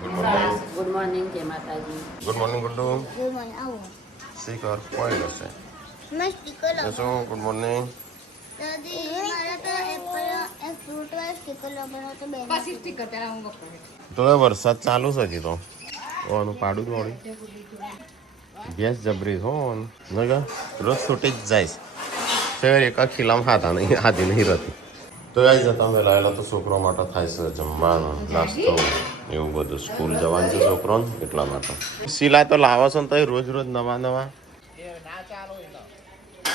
Good morning જય માતાજી. Good morning Guddu. Good morning. Oh, sticker કોઈ હશે mas sticker lang. શું good morning. Daddy, mara to એક ફ્રૂટ વાળા સ્ટીકર લગાવવાનો તો બેન. પાછી સ્ટીકર પેલા હું ગપ્પા. તો હવે વરસાદ ચાલુ છે હજી તો ઓનું પાડું જ વળી ગેસ જબરી હો નગા રોજ છૂટી જ જાય ફેર એક ખીલામ હાથા નહીં હાથી નહીં રહેતી. તો આવી જતા અમે લાયેલા તો છોકરો માટે થાય છે જમવાનું નાસ્તો એવું બધું સ્કૂલ જવાનું છે છોકરોને એટલા માટે સિલાઈ તો લાવો છો ને તો રોજ રોજ નવા નવા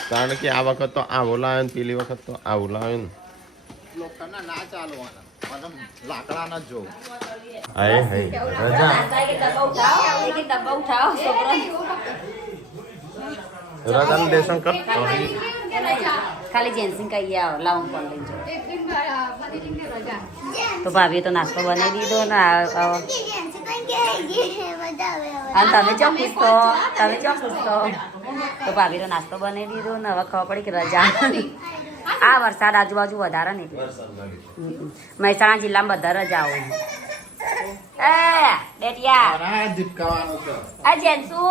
કારણ કે આ વખત તો આવું લાવ્યો ને પેલી વખત તો આવું લાવ્યો ને લાકડાના જો હાય હાય રજા રજાનું દેશન કર ખાલી જેન્સિંગ કહી આવો લાવું પણ લઈ જાઓ. તો ભાભીએ તો નાસ્તો બનાવી દીધો ને અને તમે ચો પૂછતો તો ભાભી તો નાસ્તો બનાવી દીધો ને હવે ખબર પડી કે રજા આ વરસાદ આજુબાજુ વધારે ને મહેસાણા જિલ્લામાં બધા રજા હોય. એ બેટિયા દીપકાવાનું છે આ જેન્સુ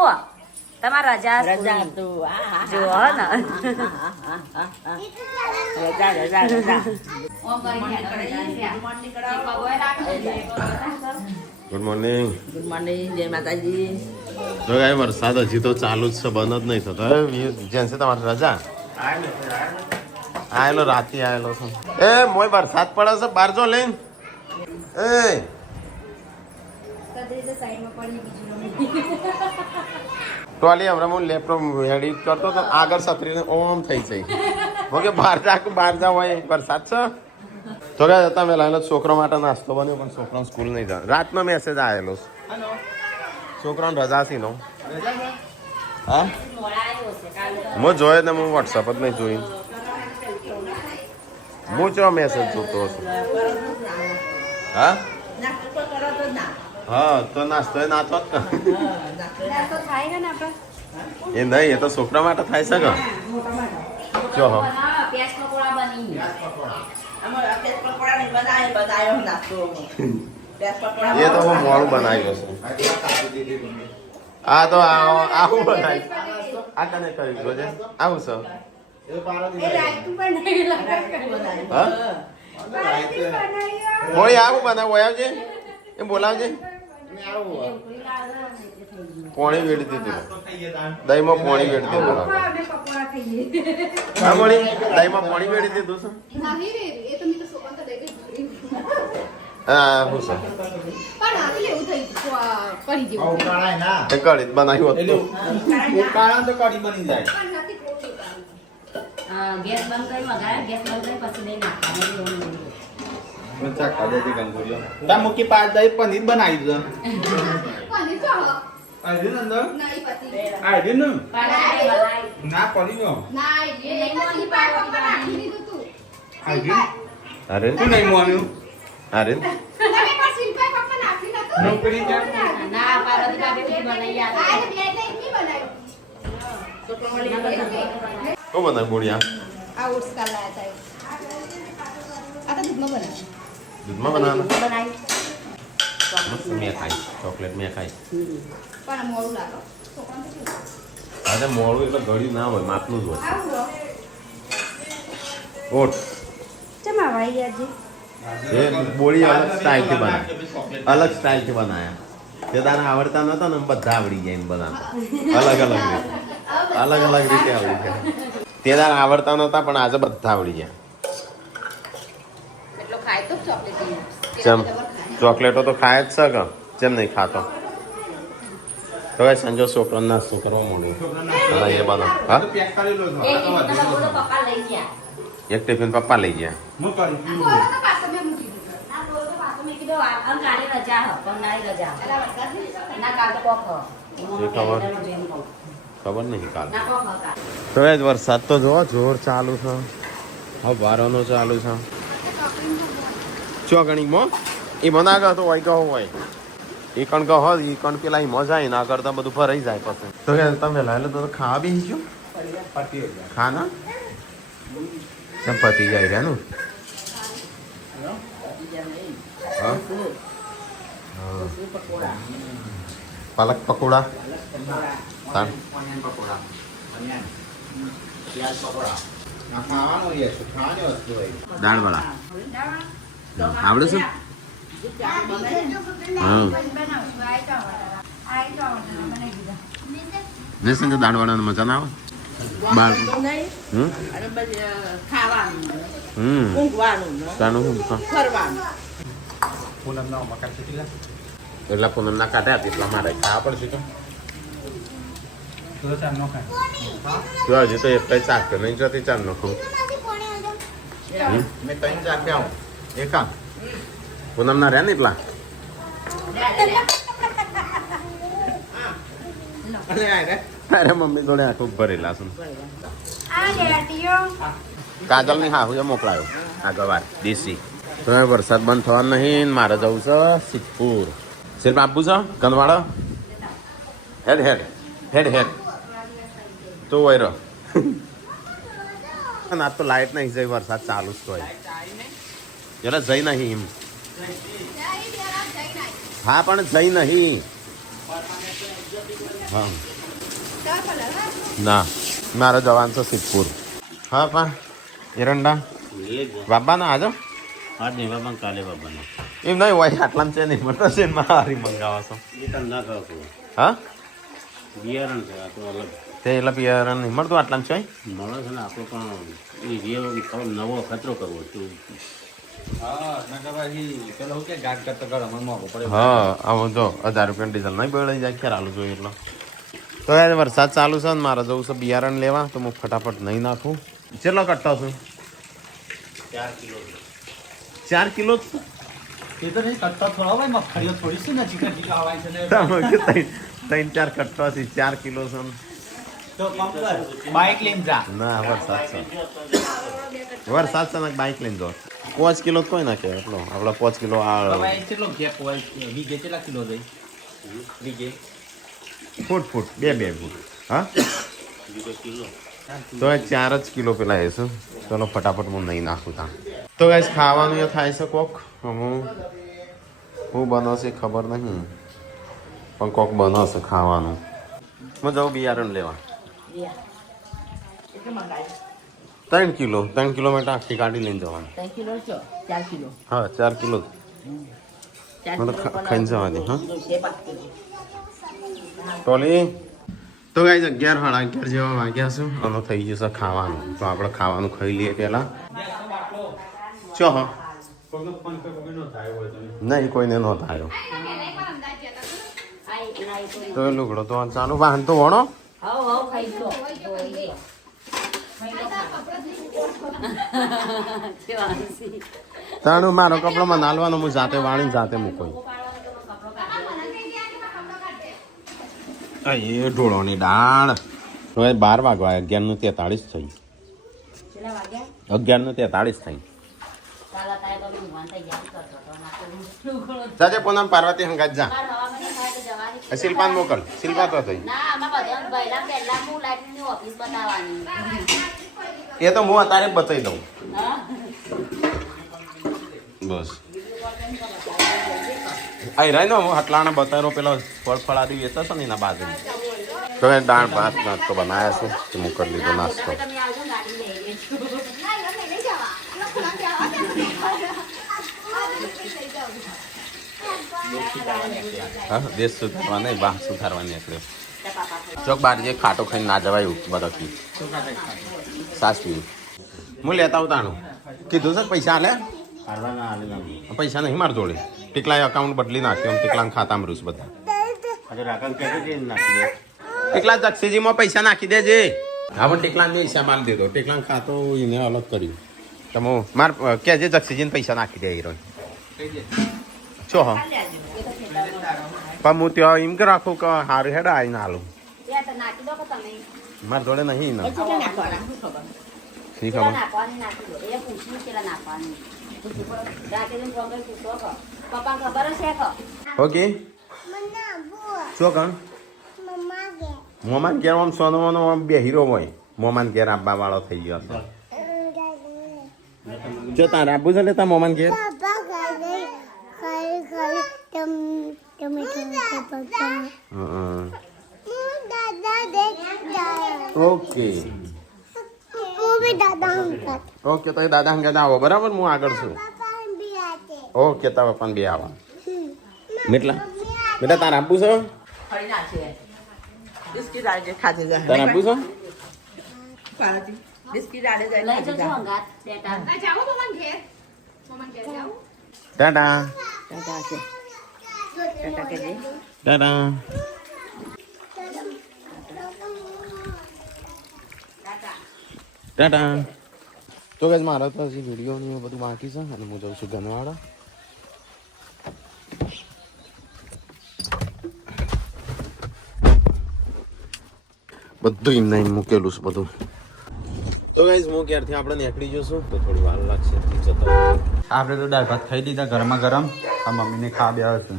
તમારે રજા જો ને ગુડ મોર્નિંગ. ગુડ મોર્નિંગ જય માતાજી. જો કાંઈ વરસાદ હજી તો ચાલુ જ છે બંધ જ નહીં થતો હવે જેમ છે તમારી રજા આવેલો રાતે આવેલો છે એ મોય વરસાદ પડે છે બાર જો લઈને એ ટોલી હમણાં હું લેપટોપ એડિટ કરતો તો આગળ સતરીને ઓમ થઈ જાય ઓકે બહાર જા હોય વરસાદ છે તો કે તમે લાવેલો છોકરો માટે નાસ્તો બન્યો પણ છોકરાને સ્કૂલ નહીં જાય રાતનો મેસેજ આવેલો છોકરાને રજા છે નો હા હું જોયો ને હું વોટ્સઅપ જ નહીં જોઈ હું ચો મેસેજ જોતો છું હા હા તો નાસ્તો એ નાતો જ એ નહીં એ તો છોકરા માટે થાય છે કે જો હો એ તો હું મોડું બનાવ્યો છું આ તો આવું બનાવ્યું આ તને કર્યું જોજે આવું છે હા મોડી આવું બનાવું આવજે એમ બોલાવજે પોણી વેડી દીધું દહીંમાં પોણી વેડી દીધું હા મોડી દહીંમાં પોણી વેડી દીધું છે હા હું છે કઢી બનાવ્યું હતું ઉકાળા તો કઢી બની જાય ગેસ બંધ કરી વગાડે ગેસ બંધ કરી પછી લઈ નાખવાનું. મચ્છા ખાધેથી ગંગોરીઓ તા મુકી પાસ દઈ પનીર બનાવી દે આઈડી અંદર આઈડી ને ના પડી ગયો આઈડી અરે તું નહીં મોન્યું અરે નોકરી કે ના પાર્વતી ભાભી બનાવી આપે. કો બનાવ બોડિયા આ ઓટ્સ કાલા હતા આ તો દૂધમાં બનાવે દૂધમાં બનાવવાનું બનાવી મસ્ત મેં ખાઈ ચોકલેટ મેં ખાઈ પણ મોડું લાગે અરે મોડું એટલે ગળ્યું ના હોય માપનું જ હોય ઓટ ચમા ભાઈ આજે એ બોળી અલગ સ્ટાઇલથી બનાવે અલગ સ્ટાઇલથી બનાયા તે તારા આવડતા નતા ને બધા આવડી જાય ને બનાવતા અલગ અલગ રીતે આવડી જાય તે તારા આવડતા નતા પણ આજે બધા આવડી ગયા એટલો ખાય તો ચોકલેટ જેમ ચોકલેટો તો ખાય જ છે કે જેમ નહીં ખાતો તો ભાઈ સંજો છોકરો નાસ્તો કરવા માંડ્યો એ બનાવ હા પેક કરી લો એક બોલો પપ્પા લઈ ગયા. એક ટિફિન પપ્પા લઈ ગયા હું કરી તો પાછો મેં મૂકી દીધું ના બોલો તો પાછું મેં કીધું આમ કાલે રજા હ પણ નાઈ રજા ના કાલ તો કોક એ ખબર ખબર નહીં કાલ ના કોક કાલ તો એ વરસાદ તો જો જોર ચાલુ છે હવે વારોનો ચાલુ છે ચોકણીમાં એ મના ગયો તો હોય ગયો હોય એ કણ ગયો હોય એ કણ પેલા એ મજા આવે ના કરતા બધું ભરાઈ જાય પછી તો કે તમે લાયેલો તો ખાવા બેસી ગયો ખાના કેમ પતી જાય રહ્યા નું હા પાલક પકોડા તાણ ઓનિયન પકોડા ઓનિયન પ્યાજ પકોડા આ ખાવાનું છે ખાવાની વસ્તુ હોય દાળ વડા આવડે છે હા નહીં સંજય દાળ વડાની મજા ના આવે બાર હમ અને પછી ખાવાનું હમ ઊંઘવાનું તાનું શું ફરવાનું પૂનમનો મકર ચૂટીલા એટલા પૂનમ ના કાઢ્યા એટલા મારે ખાવા પડશે તો તો ચાર નો ખાય જો હજી તો એક ચાર કે નહીં જોતી ચાર નખું માંથી કોણે આજો મેં ત્રણ ચાર કે આવું એકા પૂનમ ના રહ્યા ને એટલા અને આ રે અરે મમ્મી જોડે આટલું ભરેલા છે આ લેટીઓ કાજલ ની હા હું મોકલાયો આગળ વાત દેશી તો વરસાદ બંધ થવાનો નહીં ને મારે જવું છે સિદ્ધપુર સિર્ફ આપવું છે કનવાડો હેડ હેડ હેડ હેડ તો હોય રહો આજ તો લાઈટ નહીં જઈ વરસાદ ચાલુ જ હોય એટલે જઈ નહીં એમ હા પણ જઈ નહીં હા ના મારે જવાનું છે સિદ્ધપુર હા પા એરંડા બાબા ના આજો આજ નહીં બાબા કાલે બાબાના એમ નહીં હોય આટલામ છે નહીં મળતો છે મારી મંગાવો છો એ તમે ના કહો છો હા બિયારણ છે આ તો અલગ તે એટલે બિયારણ નહીં મળતું આટલામ છે મળે છે ને આપણો પણ એ જે થોડો નવો ખતરો કરવો છે હા નકર પછી પેલો હું કે ગાડ કરતો કરો મને મોકો પડે હા આવું જો 1000 રૂપિયા ડીઝલ નહીં બળી જાય ખ્યાલ આલું જોઈએ એટલો તો યાર વરસાદ ચાલુ છે ને મારે જવું છે બિયારણ લેવા તો હું ફટાફટ નહીં નાખું કેટલો કટ્ટો છું 4 કિલો 4 કિલો જ એ તો નહીં કટ્ટો થોડો હોય મગફળીઓ થોડી શું નજીક નજીક આવાય છે ને તમે કે 3-4 કટ્ટો છે 4 કિલો છે તો કમ કર બાઈક લઈને જા ના વરસાદ છે ને બાઈક લઈને જો 5 કિલો જ કોઈ નાખે એટલો આપણે 5 કિલો આ હવે કેટલો ગેપ હોય વીઘે કેટલા કિલો જાય વીઘે ફૂટ બે ફૂટ હા કિલો તો એ 4 જ કિલો પેલા એ છે ચલો ફટાફટ હું નહીં નાખું ત્યાં તો ગાઈસ ખાવાનું એ થાય છે કોક હું બનાવશે ખબર નહીં પણ કોક બનાવશે ખાવાનું હું જાઉં બિયારણ લેવા 3 કિલો માટે આખી ગાડી લઈને જવાની 3 કિલો છો 4 કિલો હા 4 કિલો 4 મને કિલો ખાઈને જવાની હા છે 5 કિલો ટોલી તો ગાઈસ 11 જેવા વાગ્યા છે અને થઈ જશે ખાવાનું તો આપણે ખાવાનું ખાઈ લઈએ પહેલા ચો હા નહીં કોઈને નહોતા આવ્યો તો એ લુગડો તો ચાલુ વાહન તો વણો હવ ખાઈ લો તાણું મારો કપડો માં નાલવાનો હું જાતે વાણી જાતે મૂકો એ ઢોળોની દાળ હવે 12 વાગવા 11:43 થઈ 11:43 થઈ જાજે પૂનમ પાર્વતી હંગાત જા શિલ્પાન મોકલ શિલ્પા તો થઈ એ તો હું અત્યારે બતાવી દઉં બસ આ રહી નો હટલાના બતારો પેલો ફળફળાદી વેચતો છે ને એના બાજુ તો એ દાળ ભાત નાસ્તો બનાવ્યા છે તે મોકલી લીધો નાસ્તો હા દેશ સુધારવા નહીં બાહ સુધારવાની એટલે ચોક બાર જે ખાટો ખાઈને ના જવાય બરફી સાસ પીવું હું લેતા આવું તાણું કીધું છે પૈસા હાલે પાડવાના આલેલા પૈસા નહીં મારા જોડે ટીકલા અકાઉન્ટ બદલી નાખ્યો ટીકલા ખાતામાં રૂસ બધા આજે રાખન કહે છે નાખી દે ટીકલા જક્ષીજીમાં પૈસા નાખી દેજે હા પણ ટીકલાને પૈસા માલ દીધો ટીકલા ખાતો એને અલગ કર્યું તમે માર કહેજે જક્ષીજીને પૈસા નાખી દે હીરો છો હા પણ હું ત્યાં એમ કે રાખું કે હારું હેડ આવીને હાલું નાખી દો કે તમે મારા જોડે નહીં ને કેટલા નાખવાના શું ખબર શી પેલા ખબર નાખવાની નાખી દો એ પૂછ્યું પેલા નાખવાની રાતે જઈને પ્રોબ્લેમ પૂછો કહો પપ્પા ખબર હશે કહો ઓકે મમ્મા બુઆ શું કણ મમ્મા ગે મોમાન ઘેર આમ સોનો બે હીરો હોય મોમાન ઘેર આપવા વાળો થઈ ગયો છે જો તારે આપવું છે લેતા મોમાન ઘેર પાપા ગાલે ખાઈ ખાઈ તમ દાદા દેખ જાય ઓકે હું બી દાદા હંગાત ઓકે તો દાદા હંગાત આવો બરાબર હું આગળ છું પાપા બી આતે ઓકે તો પણ બે આવા બેટા બેટા તારે આપવું છે ફરી નાખશે બિસ્કિટ આડે ખાતી જાય તારે આપવું છે પાર્વતી બિસ્કિટ આડે જાય લઈ ખાતી જજો જાય અંગાત બેટા ટાટા ટાટા છે ટાટા કે જે ટાટા ટાટા તો ગાઈસ મારા તો હજી વિડીયો ને બધું બાકી છે અને હું જાઉં છું ગનવાડા બધું એમને એમ મૂકેલું છે બધું તો ગાઈસ હું ક્યારથી આપણે નીકળી જશું તો થોડી વાર લાગશે જતા આપણે તો દાળ ભાત ખાઈ દીધા ગરમા ગરમ આ મમ્મીને ખા બે હશે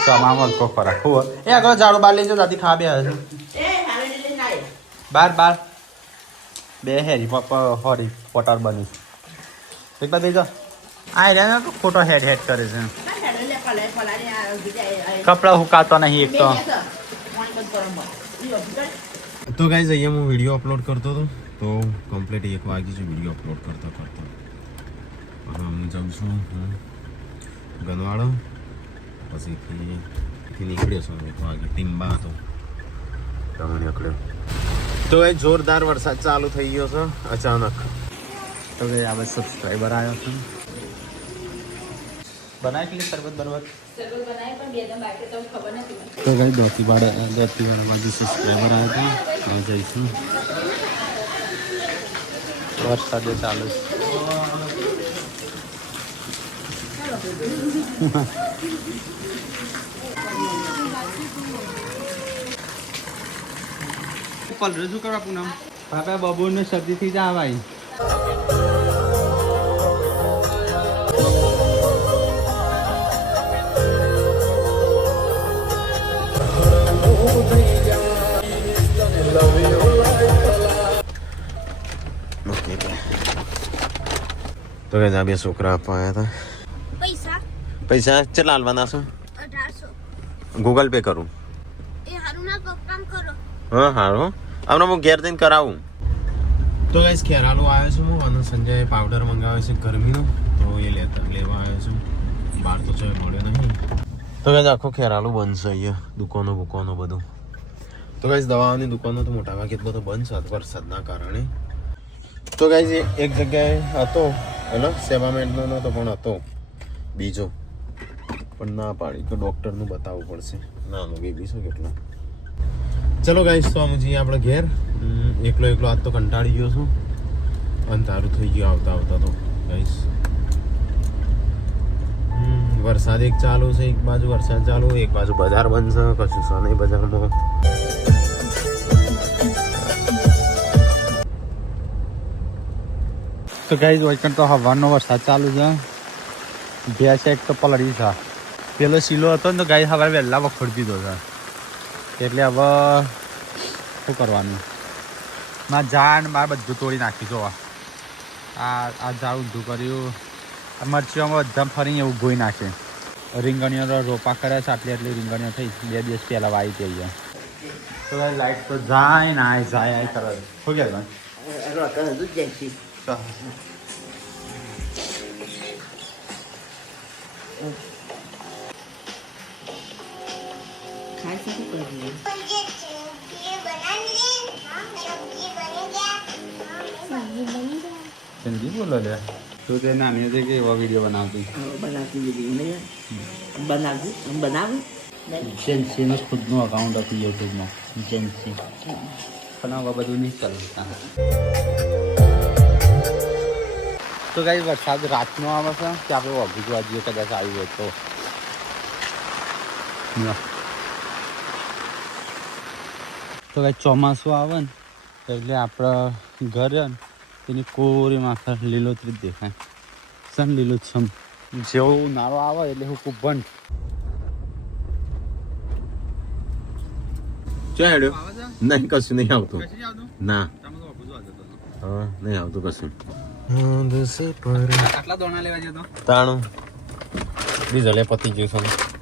તમામ હલકો ખોરાક હું એ આગળ ઝાડુ બાર લઈ જાઓ દાદી ખા બે હશે બાર બે હેરી હોરી પોટર બની એકલા દઈ જાઓ આ રહ્યા ને ખોટો હેડ કરે છે કપડા હુકાતો નહીં એક તો ગાઈઝ અહીંયા હું વિડીયો અપલોડ કરતો હતો તો કમ્પ્લીટ 1 વાગી છે વિડીયો અપલોડ કરતો અને હું જાઉં છું ગનવાડો પછી નીકળ્યો છું 1 વાગે ટીમ્બા હતો તમે નીકળ્યો તો એ જોરદાર વરસાદ ચાલુ થઈ ગયો છે અચાનક તો ભાઈ આ બધા સબસ્ક્રાઈબર આવ્યો છે બનાવી કે શરબત બરબત તો ગઈ દોતીવાડામાં જે સબસ્ક્રાઈબર આવ્યા હતા જઈશું વરસાદ ચાલુ પલ રજૂ કરવા પૂનમ બાપા બબુને શરદીથી જ આવાય તો ગાઈઝ આ બે છોકરા આપવા આવ્યા પૈસા હતા પૈસા કેટલા હાલવાના છો 1800 ગૂગલ પે કરું એ હારું ના પપ્પામ કરો હા હારું હમણાં હું ઘેર જઈને કરાવું તો ગાઈસ ખેરાલુ આવ્યો છું હું અને સંજય પાવડર મંગાવે છે ગરમીનો તો એ લેવા આવ્યો છું બહાર તો ચાય મળ્યો નહીં તો ગાઈસ આખો ખેરાલુ બંધ છે અહીંયા દુકાનો બધું તો ગાઈસ દવાઓની દુકાનો તો મોટા ભાગે બધો બંધ છે વરસાદના કારણે તો ગાઈસ એક જગ્યાએ હતો હેલો સેવામેન્ટનો નહોતો પણ હતો બીજો પણ ના પાડી તો ડૉક્ટરનું બતાવવું પડશે નાનો બેબી છે કેટલો ચલો ગાઈસ તો અમે જઈએ આપણે ઘેર એકલો આજ તો કંટાળી ગયો છું અંધારું થઈ ગયું આવતા તો ગાઈસ વરસાદ એક ચાલુ છે એક બાજુ વરસાદ ચાલુ એક બાજુ બજાર બંધ છે કશું છે નહીં બજારમાં તો ગાઈઝ વચન તો હવાનો વરસાદ ચાલુ છે ભેંસ એક તો પલળી છે પેલો શીલો હતો ને તો ગાય સવારે વહેલા વખોડી દીધો છે એટલે હવે શું કરવાનું માં ઝાડ મારે બધું તોડી નાખી જો આ ઝાડ ઊંધું કર્યું આ મરચીઓમાં બધા ફરી એવું ગોઈ નાખે રીંગણીઓ રોપા કર્યા છે આટલી રીંગણીઓ થઈ 2 દિવસ પહેલાં વાવી થઈ ગયા તો લાઈટ તો જાય ને જાય કરે શું કહેવાય ખાઈ શું કરી ये बना लिए हाँ सब्जी बन गया सब्जी बन गया હિન્દી બોલો લે તું તે નાની હતી કે એવા વિડીયો બનાવતી બનાવતી દીધી બનાવતી બનાવું જેન્સીનું ખુદનું અકાઉન્ટ હતું યુટ્યુબમાં જેન્સી પણ હવે બધું નહીં ચાલતું તો કાંઈ વરસાદ રાતનો આવે છે કે આપણે વાગી જોવા જઈએ કદાચ આવ્યું હોય તો કાંઈ ચોમાસું આવે ને એટલે આપણા ઘરે એની કોરી માથા લીલોતરી જ દેખાય સન લીલુંછમ જેવું ઉનાળો આવે એટલે હું ખૂબ બંધ ચાલ્યો નહીં કશું નહીં આવતું ના હા નહીં આવતું કશું આટલા દોણા લેવા જતો તાણું ડીઝલ એ પતી ગયું છે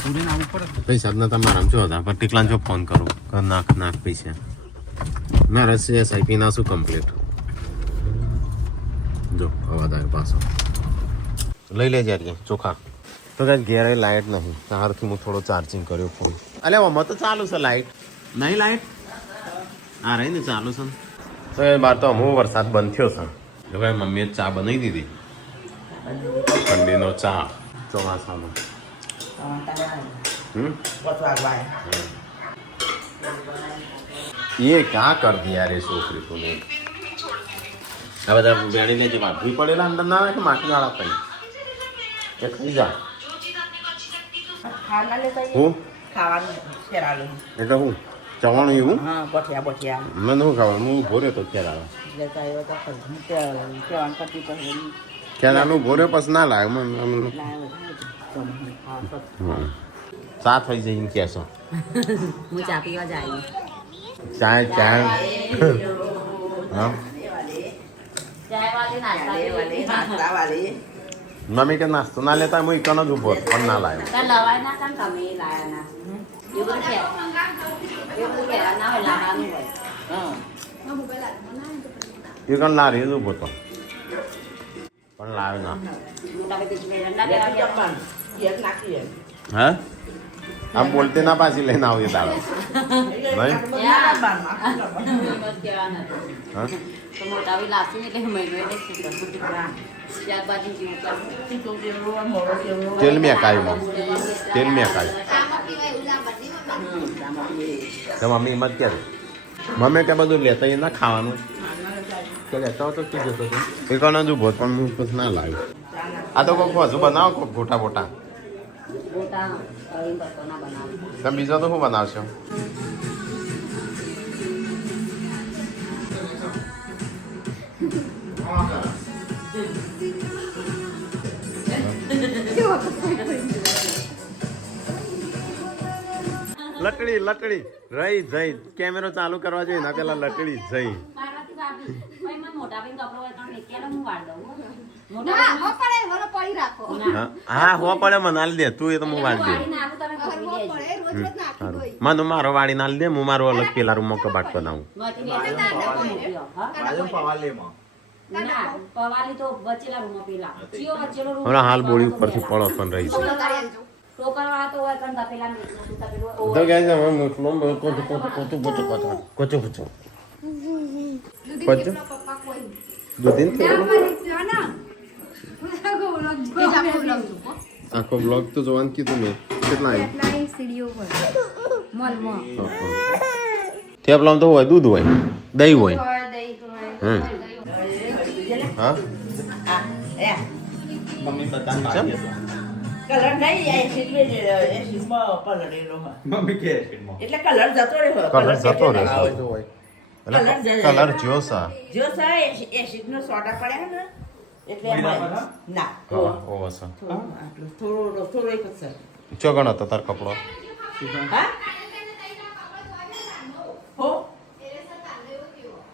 પૂરીને આવવું પડે ને. પૈસા જ નતા મારા જો હતા પર્ટિક્યુલર જો ફોન કરું કર નાખ પૈસા ના રસી એસઆઈપી ના શું કમ્પ્લીટ જો અવાજ આવ્યો પાછો લઈ લેજે યાર ચોખા તો કઈ ઘેરે લાઇટ નહીં તારથી હું થોડો ચાર્જિંગ કર્યો ફોન અલે આમાં તો ચાલુ છે લાઇટ નહીં લાઇટ આ રહી ને ચાલુ છે તો એ બાર તો અમુક વરસાદ બંધ થયો છે જો ભાઈ મમ્મીએ ચા બનાવી દીધી ઠંડીનો ચા ચોમાસાનો ये क्या कर दिया रे छोकरी तूने अब जब बेड़ी ने जब भी पड़ेला अंदर ना कि माटी वाला कहीं ये खाई जा ખાના લેતા હું ખાવાનું ફેરાલું એટલે હું ચવાણું એવું હા બઠિયા મને શું ખાવાનું હું ભોરે તો ક્યારે આવે લેતા આવ્યો તો ફેરવાનું કરતી પછી ક્યારે આનું ભોરે પછી ના લાવે મને ચા થઈ જાય એમ કહેશો હું ચા પીવા જાય ચા હા ચાય વાળી નાસ્તા વાલી મમ્મી કે નાસ્તો ના લેતા હું એકનો જ ઉભો પણ ના લાવ્યો કાલ લવાય ના કામ તમે લાયા ના એવું કે ના હોય લાવવાનું હોય એકન લારી જ ઉભો તો પણ લાવ્યો ના મોટા ભાઈ બીજી ના દેવા જમવાનું ઘેર નાખીએ હા આમ બોલતે ના પાછી લઈને આવીએ દાડો નહીં હા તો મોટા ભાઈ લાવશે ને એટલે મહિનો એટલે ત્યારબાદ તેલ મેં કાયું તેલ મેં કાયું તો મમ્મી એમ જ કે મમ્મી કે બધું લેતા એ ના ખાવાનું કે લેતા હો તો શું જતો હતો એ કોણ જ ઉભો પણ હું પછી ના લાવ્યો આ તો કોઈ હજુ બનાવો કોઈ ગોટા બોટા ગોટા ના બનાવે તમે બીજો તો શું બનાવશો લકડી રહી જઈ કેમેરો ચાલુ કરવા જોઈએ ના પેલા લકડી જઈ મોટા ભાઈ કપડો હોય કારણ કે હું વાળ દઉં ના હો પડે વરો પડી રાખો હા હો પડે મને આલી દે તું એ તો હું વાળી દે હો પડે રોજ રોજ નાખી દોઈ મને મારો વાળી નાલી દે હું મારો અલગ પેલા રૂમમાં કબાટ બનાવું પવાલી તો બચેલા રૂમમાં પેલા ચિયો બચેલો રૂમ હમણાં હાલ બોડી ઉપરથી પડો પણ રહી છે ટોકર વાળા તો હોય પણ તપેલા તો ગાઈસ હવે મોટલો કોચો દૂધીન આખો બ્લોગ તો જોવાનું કીધું મેં કેટલા થેપલામ તો હોય દૂધ હોય દહીં હોય હા મમ્મી બતાન ચમ? કલર નહીં એસિડમાં પલળેલો હોય મમ્મી કે એસિડમાં એટલે કલર જતો રહ્યો કલર જતો રહે આવે તો હોય કલર જ્યો સા જો સા એસિડનો સોડા પડ્યા ને એટલે એમાં ના ઓ સા થોડો એક જ સર ચોગણ હતો તાર કપડો હા હો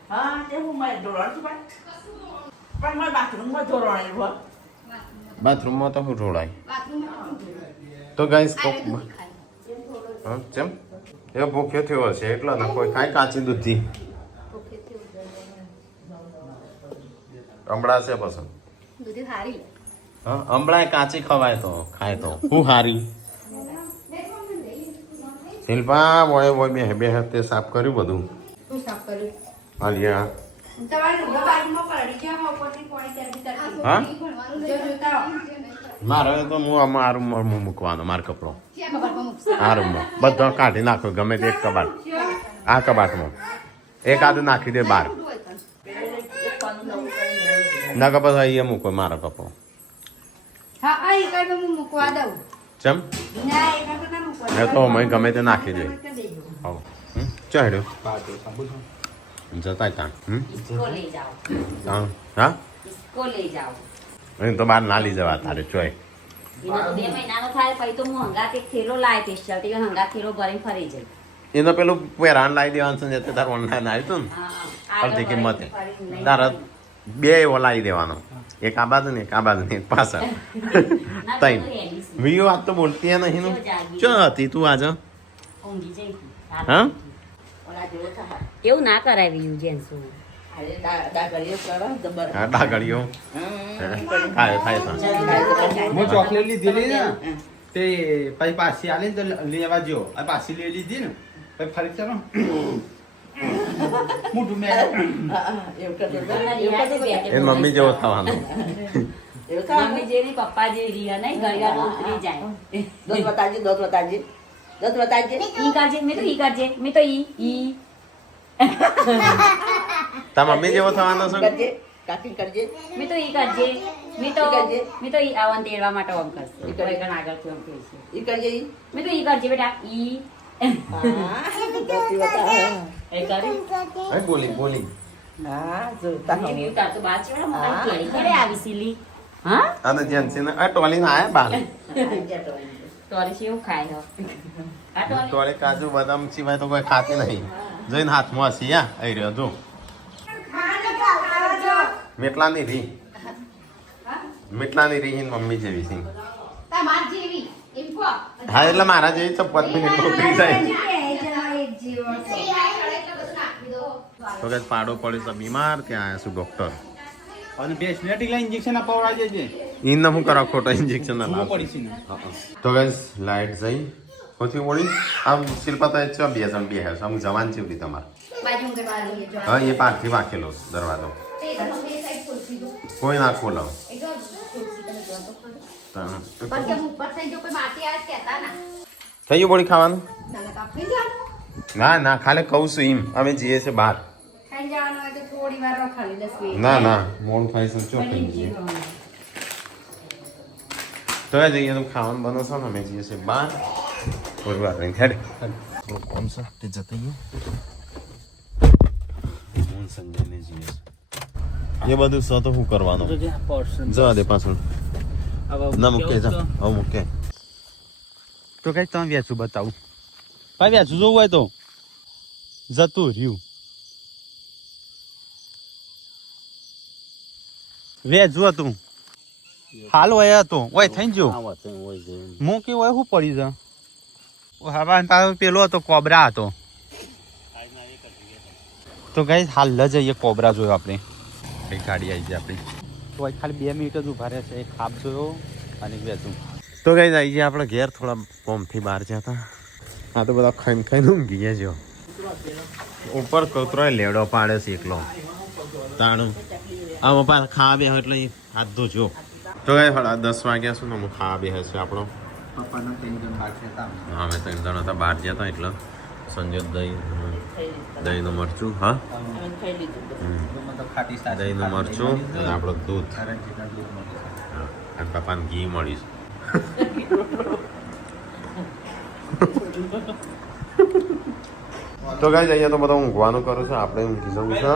હા તે હું મારે ધોરણ છું પણ મારે બાથરૂમમાં ધોરણ હોય બાથરૂમમાં તો હું ઢોળાય તો ગાઈસ હા ચમ એ ભૂખ્યો થયો હશે એટલો ને કોઈ ખાય કાચી દૂધી અમળા છે પસંદ દૂધી હારી હા અમળા કાચી ખવાય તો ખાય તો હું હારી શિલ્પા બોય બે હાથે સાફ કર્યું બધું શું સાફ કર્યું હાલિયા તમારે બાથરૂમમાં પડી ગયા હો પોતી પોણી ત્યાંથી હા જો જોતા મારે તો હું મારું મૂકવાનો મારો કપડો કબાટમાં મૂકશે આ રૂમમાં બધો કાઢી નાખો ગમે તે એક કબાટ આ કબાટમાં એક આદું નાખી દે બહાર ના કપાસ અહીંયા મૂકો મારો કપડો હા આ એકાદ હું મૂકવા દઉં ચમ ના એકાદ ના મૂકવા એ તો મેં ગમે તે નાખી દે હા ચડ્યો જતા ત્યાં इसको ले जाओ હા इसको ले जाओ અહીં તો બહાર ના લઈ જવા તારે ચોય એનો તો 2 મહિનાનો થાય પછી તો હું હંગાત એક થેલો લાય સ્પેશિયલ તે હંગાત થેલો ભરીને ફરી જાય એનો પેલું પેરાન લાવી દેવાનું છે તાર ઓનલાઈન આવ્યું હતું ને અડધી કિંમતે તારા બે ઓલાવી દેવાનો, એક આ બાજુ ને એક આ બાજુ ને એક પાછળ. તઈ વિયો આજ તો બોલતી નહીં નું ચો હતી તું આજે? ઊંઘી જઈ હતી. હા ઓલા જેવો થાય. એવું ના કરાય બીજું જેન્ટસું. આજે દાગડીઓ કરો તો બરાબર. હા ડાઘડીઓ થાય થાય થાય. હું ચોકલેટ લીધેલી ને તે પછી પાછી આલી ને તો લેવા જો આ પાછી લઈ લીધી ને પછી ફરી ચાલો મોટું મેં એવું કરતો હતો. એવું કરતો હતો. એ મમ્મી જેવો થવાનો. એવું થાય. મમ્મી જેવી પપ્પા જેવી રિયા નહીં ઘડિયાળ ઉતરી જાય. દોત બતાવજે, દોત બતાવજે. દોત બતાવજે. ઈ કરજે મેં તો ઈ કરજે મેં તો ઈ તા મમ્મી જેવો થવાનો છે. કરજે. કાકી કરજે. મેં તો ઈ કરજે મેં તો ઈ કરજે. મેં તો ઈ આવન તેડવા માટે ઓમ કરશે ઈ કરજે. કોઈ કણ આગળથી ઓમ કહેશે ઈ કરજે ઈ. મેં તો ઈ કરજે બેટા ઈ હા. દોતી બતાવ. એ કરી એ બોલી બોલી. હા, જોતા મેં હોઉં. બી તાર તો બાદ છોડા હા. મોટા કેળી કરે આવી સીલી હા અને જેન્સી ને આ ટોલીને આયા બાર. તોરે છે એવું ખાય હો આ તો ટોલી કાજુ બદામ સિવાય તો કોઈ ખાતી નહીં. જોઈને હાથમાં હસી આ આવી રહ્યો જો. મેટલાની રી મેટલાની રી મમ્મી જેવી છે. તમાર જેવી એમ કહો. હા એટલે મારા જેવી ચપ્પલ મિનિટ ઉતરી જાય. તો કે પાડો પડ્યો છે બીમાર ત્યાં આવ્યા છું ડોક્ટર. અને બે સ્નેટિકલા ઇન્જેક્શન અપાવડા છે ઈને હું કરો ખોટો ઇન્જેક્શન ના હું લાવ. પડી છે ને તો ગઈસ લાઈટ જઈ કોથી ઓળી આમ શિલ્પા તો બે જણ બે હશે આમ જવાન જેવડી તમારે. બાજુ ઊંઘે વાળી જો. હા એ પાકથી વાંકેલો છે દરવાજો. તે તો મમ્મી સાઈડ ખોલસી દો. કોઈ ના ખોલાવ. એ જો ખોલસી તમે જો તો ખોલો. તો પણ કે ઉપર થઈ જો કોઈ માટી આવે કહેતા ના. થઈ ગયું બોડી ખાવાનું? નાના કાપી જવાનું. ના ના ખાલી કહું છું એમ અમે જઈએ છે બહાર. ખાઈ જવાનું હોય તો થોડી વાર રખાવી 10 મિનિટ. ના ના મોડું થાય છે ચો થઈ જઈએ. તો એ જઈએ તો ખાવાનું બનાવશો ને અમે જઈએ છે બહાર. થોડી વાર રહીને હેડ કોણ છે તે જતા હું સંજયને જઈએ છે. એ બધું સો તો શું કરવાનું જવા દે પાછળ ના મૂકે જા હવે મૂકે. તો કઈ તમે વ્યાજું બતાવું ભાઈ વ્યાજું જોવું હોય તો જતું રહ્યું વેજું હતું હાલ હોય હતો ઓય થઈ ગયો હું કેવું હોય શું પડી છે હવા તારો પેલો હતો કોબરા હતો તો કઈ હાલ જ જઈએ કોબરા જોયો આપણે કઈ ગાડી આવી જાય આપણી તો ખાલી 2 મિનિટ જ ઉભા રહેશે એક ખાપ જોયો અને વેચું તો કઈ આવી ગયા આપણે ઘેર થોડા પોમથી બહાર જતા. આ તો બધા ખાઈને ખાઈને ઊંઘી ગયા જો. ઉપર કૂતરો લેડો પાડે છે એકલો તાણું આમાં પાછા ખાવા બે એટલે હાથ ધોજો. તો કઈ થોડા 10 વાગ્યા શું ને ખાવા બે છે આપણો. પપ્પાના 3 જણ બહાર જતા હા અમે 3 જણ હતા બહાર ગયા હતા એટલે સંજય દહીંનું મરચું હા ખાઈ લીધું. તો ખાટી સાસ દહીંનું મરચું અને આપણું દૂધ અને પપ્પાને ઘી મળ્યું તો ગાઈસ અહીંયા તો બધા ઊંઘવાનું કરું છું આપણે ઊંઘી જવું છે.